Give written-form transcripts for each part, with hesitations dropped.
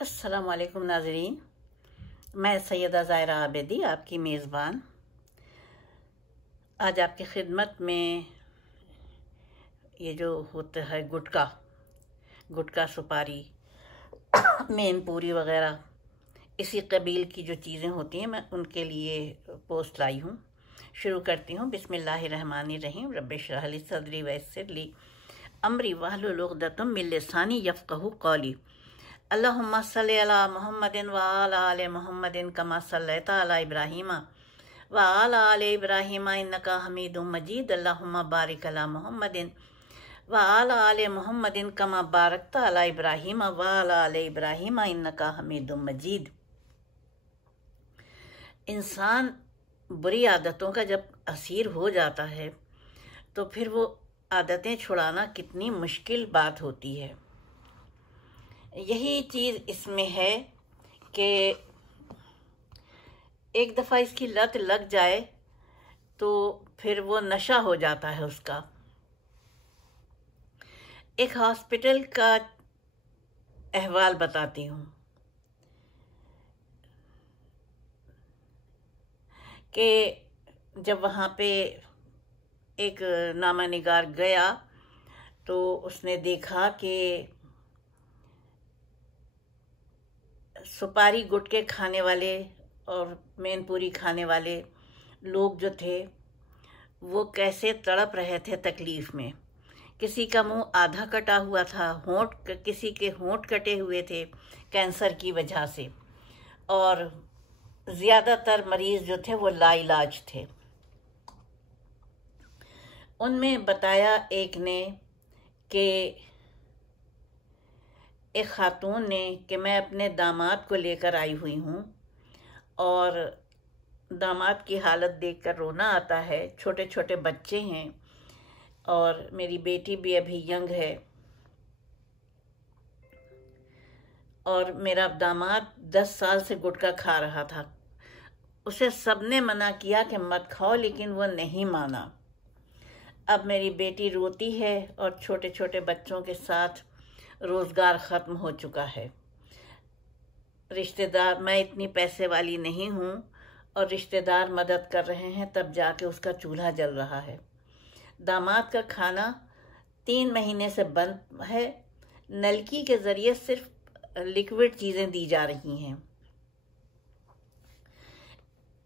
अस्सलामुअलैकुम नाज़रीन, मैं सैयदा ज़ायरा आबिदी आपकी मेज़बान आज आपकी खिदमत में ये जो होता है गुटका सुपारी मेन पूरी वग़ैरह इसी कबील की जो चीज़ें होती हैं मैं उनके लिए पोस्ट लाई हूँ। शुरू करती हूँ। बिस्मिल्लाहिर्रहमानिर्रहीम। रब्बि इश्रह ली सदरी वयस्सिर ली अमरी वहलुल उक़दतम मिन लिसानी यफ़क़हू क़ौली। अल्लाहुम्मा सल्लि अला मुहम्मदिन व अला आलि मुहम्मदिन कमा सल्लैता अला इब्राहीम व अला आलि इब्राहीम इन्नका हमीदुम मजीद। अल्लाहुम्मा बारिक अला मुहम्मदिन व अला आलि मुहम्मदिन कमा बारकता अला इब्राहीम व अला आलि इब्राहीम इन्नका हमीदुम मजीद। इंसान बुरी आदतों का जब असीर हो जाता है तो फिर वो आदतें छुड़ाना कितनी मुश्किल बात होती है। यही चीज़ इसमें है कि एक दफ़ा इसकी लत लग जाए तो फिर वो नशा हो जाता है उसका। एक हॉस्पिटल का अहवाल बताती हूँ कि जब वहाँ पे एक नामानिगार गया तो उसने देखा कि सुपारी गुटके खाने वाले और मेनपूरी खाने वाले लोग जो थे वो कैसे तड़प रहे थे तकलीफ़ में। किसी का मुंह आधा कटा हुआ था, किसी के होंठ कटे हुए थे कैंसर की वजह से, और ज़्यादातर मरीज़ जो थे वो लाइलाज थे। उनमें बताया एक ने कि एक ख़ातून ने कि मैं अपने दामाद को लेकर आई हुई हूँ और दामाद की हालत देखकर रोना आता है। छोटे छोटे बच्चे हैं और मेरी बेटी भी अभी यंग है और मेरा दामाद 10 साल से गुटखा खा रहा था। उसे सबने मना किया कि मत खाओ, लेकिन वो नहीं माना। अब मेरी बेटी रोती है और छोटे छोटे बच्चों के साथ रोज़गार ख़त्म हो चुका है। रिश्तेदार, मैं इतनी पैसे वाली नहीं हूँ और रिश्तेदार मदद कर रहे हैं तब जाके उसका चूल्हा जल रहा है। दामाद का खाना 3 महीने से बंद है। नलकी के ज़रिए सिर्फ लिक्विड चीज़ें दी जा रही हैं।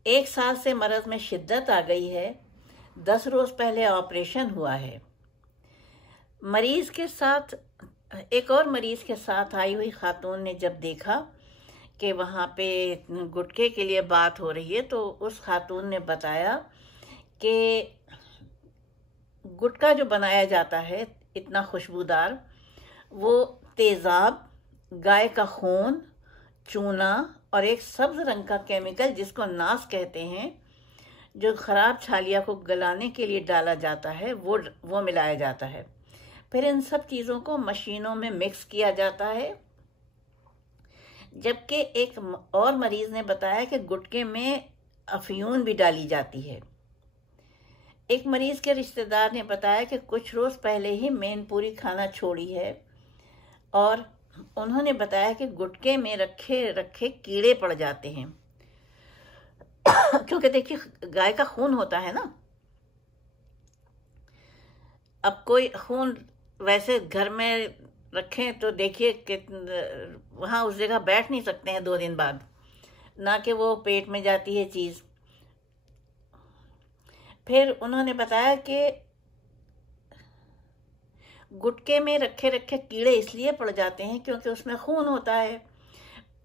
1 साल से मर्ज़ में शिद्दत आ गई है। 10 रोज़ पहले ऑपरेशन हुआ है। एक और मरीज़ के साथ आई हुई खातून ने जब देखा कि वहाँ पे गुटखे के लिए बात हो रही है तो उस खातून ने बताया कि गुटखा जो बनाया जाता है इतना खुशबूदार, वो तेज़ाब, गाय का खून, चूना और एक सब्ज़ रंग का केमिकल जिसको नास कहते हैं, जो ख़राब छालिया को गलाने के लिए डाला जाता है, वो मिलाया जाता है। फिर इन सब चीज़ों को मशीनों में मिक्स किया जाता है। जबकि एक और मरीज़ ने बताया कि गुटखे में अफ़ीम भी डाली जाती है। एक मरीज़ के रिश्तेदार ने बताया कि कुछ रोज़ पहले ही मेनपूरी खाना छोड़ी है और उन्होंने बताया कि गुटखे में रखे रखे कीड़े पड़ जाते हैं क्योंकि देखिए गाय का खून होता है ना। अब कोई खून वैसे घर में रखें तो देखिए कि वहाँ उस जगह बैठ नहीं सकते हैं 2 दिन बाद, ना कि वो पेट में जाती है चीज़। फिर उन्होंने बताया कि गुटके में रखे रखे कीड़े इसलिए पड़ जाते हैं क्योंकि उसमें खून होता है।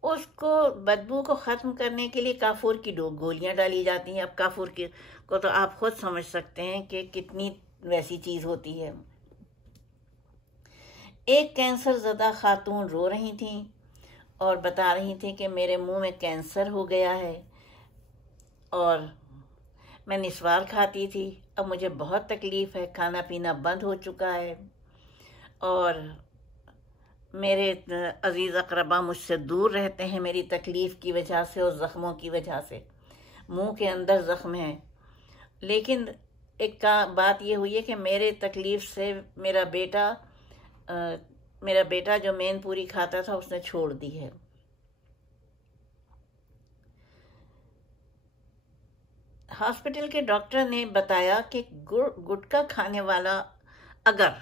उसको बदबू को ख़त्म करने के लिए काफूर की 2 गोलियां डाली जाती हैं। अब काफूर को तो आप खुद समझ सकते हैं कि कितनी वैसी चीज़ होती है। एक कैंसर ज़दा खातून रो रही थी और बता रही थी कि मेरे मुंह में कैंसर हो गया है और मैं निस्वार खाती थी, अब मुझे बहुत तकलीफ़ है, खाना पीना बंद हो चुका है और मेरे अज़ीज़ अक़रबा मुझसे दूर रहते हैं मेरी तकलीफ़ की वजह से और ज़ख्मों की वजह से। मुंह के अंदर ज़ख्म है, लेकिन एक बात ये हुई है कि मेरे तकलीफ़ से मेरा बेटा जो मेन पूरी खाता था उसने छोड़ दी है। हॉस्पिटल के डॉक्टर ने बताया कि गुटखा खाने वाला अगर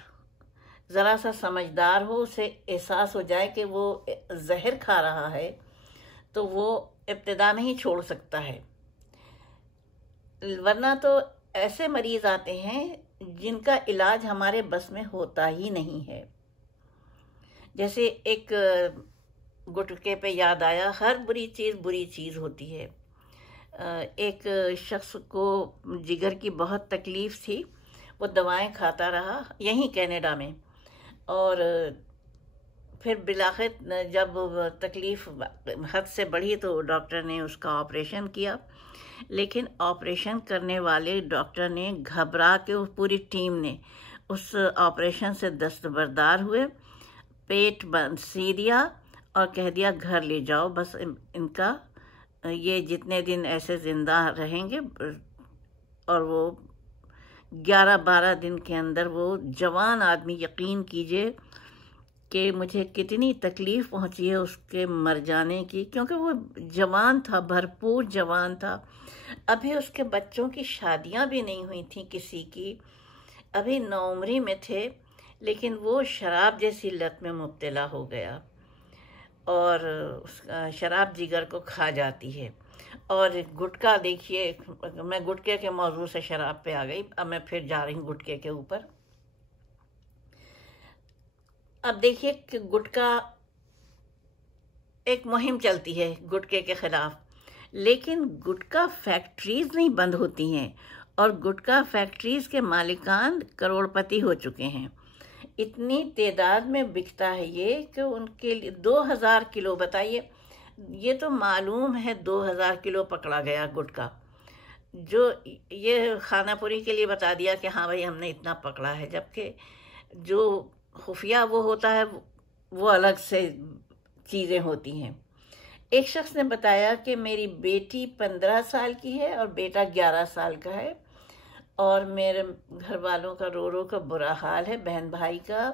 ज़रा सा समझदार हो, उसे एहसास हो जाए कि वो जहर खा रहा है, तो वो इब्तिदा में ही छोड़ सकता है। वरना तो ऐसे मरीज़ आते हैं जिनका इलाज हमारे बस में होता ही नहीं है। जैसे एक गुटखे पे याद आया, हर बुरी चीज़ होती है। एक शख्स को जिगर की बहुत तकलीफ़ थी, वो दवाएं खाता रहा यहीं कनाडा में, और फिर बिलाखिर जब तकलीफ़ हद से बढ़ी तो डॉक्टर ने उसका ऑपरेशन किया। लेकिन ऑपरेशन करने वाले डॉक्टर ने घबरा के, उस पूरी टीम ने उस ऑपरेशन से दस्तबरदार हुए, पेट बंद सी दिया और कह दिया घर ले जाओ, बस इनका ये जितने दिन ऐसे ज़िंदा रहेंगे। और वो 11-12 दिन के अंदर वो जवान आदमी, यकीन कीजिए कि मुझे कितनी तकलीफ़ पहुंची है उसके मर जाने की, क्योंकि वो जवान था, भरपूर जवान था। अभी उसके बच्चों की शादियां भी नहीं हुई थी किसी की, अभी नौउम्री में थे, लेकिन वो शराब जैसी लत में मुब्तला हो गया और शराब जिगर को खा जाती है। और गुटखा, देखिए मैं गुटखे के मौजू से शराब पे आ गई, अब मैं फिर जा रही हूँ गुटखे के ऊपर। अब देखिए कि गुटखा, एक मुहिम चलती है गुटखे के ख़िलाफ़, लेकिन गुटखा फैक्ट्रीज़ नहीं बंद होती हैं, और गुटखा फैक्ट्रीज़ के मालिकान करोड़पति हो चुके हैं। इतनी तादाद में बिकता है ये कि उनके लिए 2000 किलो, बताइए, ये तो मालूम है 2000 किलो पकड़ा गया गुटखा, जो ये खानापुरी के लिए बता दिया कि हाँ भाई हमने इतना पकड़ा है, जबकि जो खुफिया वो होता है वो अलग से चीज़ें होती हैं। एक शख्स ने बताया कि मेरी बेटी 15 साल की है और बेटा 11 साल का है, और मेरे घर वालों का रो रो का बुरा हाल है, बहन भाई का,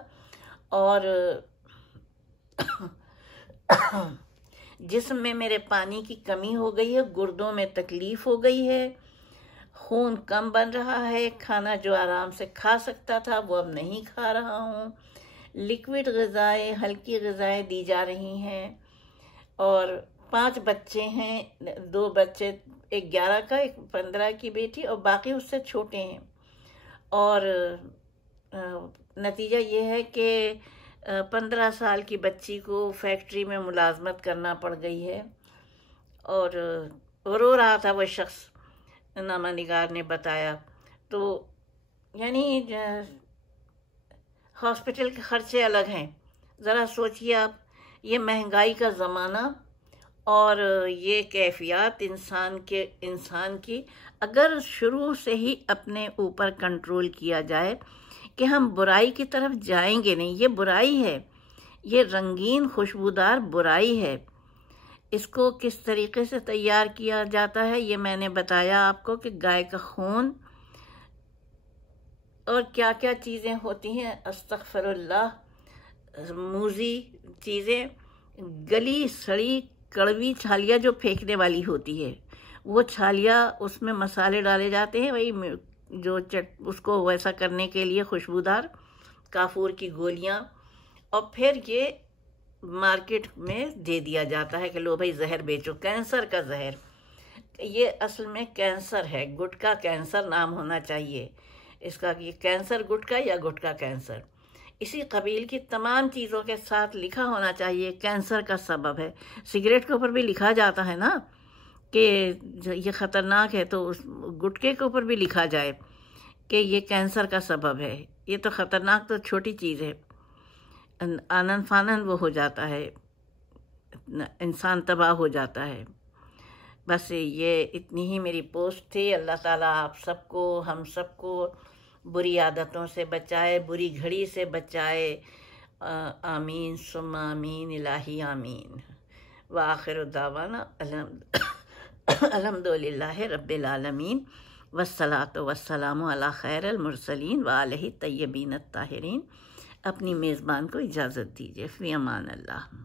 और जिस्म में मेरे पानी की कमी हो गई है, गुर्दों में तकलीफ़ हो गई है, खून कम बन रहा है, खाना जो आराम से खा सकता था वो अब नहीं खा रहा हूँ, लिक्विड ग़िज़ाएँ, हल्की ग़िज़ाएँ दी जा रही हैं, और 5 बच्चे हैं, 2 बच्चे, एक 11 का, एक 15 की बेटी, और बाकी उससे छोटे हैं। और नतीजा ये है कि 15 साल की बच्ची को फैक्ट्री में मुलाजमत करना पड़ गई है, और रो रहा था वो शख्स, नामा निगार ने बताया। तो यानी हॉस्पिटल के ख़र्चे अलग हैं। ज़रा सोचिए आप, ये महंगाई का ज़माना और ये कैफियत इंसान की अगर शुरू से ही अपने ऊपर कंट्रोल किया जाए कि हम बुराई की तरफ जाएंगे नहीं, ये बुराई है, ये रंगीन खुशबूदार बुराई है। इसको किस तरीके से तैयार किया जाता है ये मैंने बताया आपको, कि गाय का खून और क्या क्या चीज़ें होती हैं, अस्तगफिरुल्लाह, मूज़ी चीज़ें, गली सड़ी कड़वी छालियाँ जो फेंकने वाली होती है, वो छालियाँ, उसमें मसाले डाले जाते हैं, वही जो उसको वैसा करने के लिए खुशबूदार काफूर की गोलियाँ, और फिर ये मार्केट में दे दिया जाता है कि लो भाई ज़हर बेचो, कैंसर का जहर। ये असल में कैंसर है, गुटखा कैंसर नाम होना चाहिए इसका, ये कैंसर गुटखा या गुटखा कैंसर। इसी कबील की तमाम चीज़ों के साथ लिखा होना चाहिए कैंसर का सबब है। सिगरेट के ऊपर भी लिखा जाता है ना कि ये ख़तरनाक है, तो उस गुटखे के ऊपर भी लिखा जाए कि ये कैंसर का सबब है। ये तो ख़तरनाक तो छोटी चीज़ है, आनन फानन वो हो जाता है, इंसान तबाह हो जाता है। बस ये इतनी ही मेरी पोस्ट थी। अल्लाह ताला आप सबको, हम सबको बुरी आदतों से बचाए, बुरी घड़ी से बचाए। आमीन सुम्मा आमीन, इलाही आमीन। व आखिर दावाना अल्हम्दुलिल्लाहि रब्बिल आलमीन, वस्सलातु वस्सलामु अला खैरिल मुरसलीन व आलिहि तय्यबीन अत्ताहिरीन। अपनी मेज़बान को इजाज़त दीजिए। फ़ी अमान अल्लाह।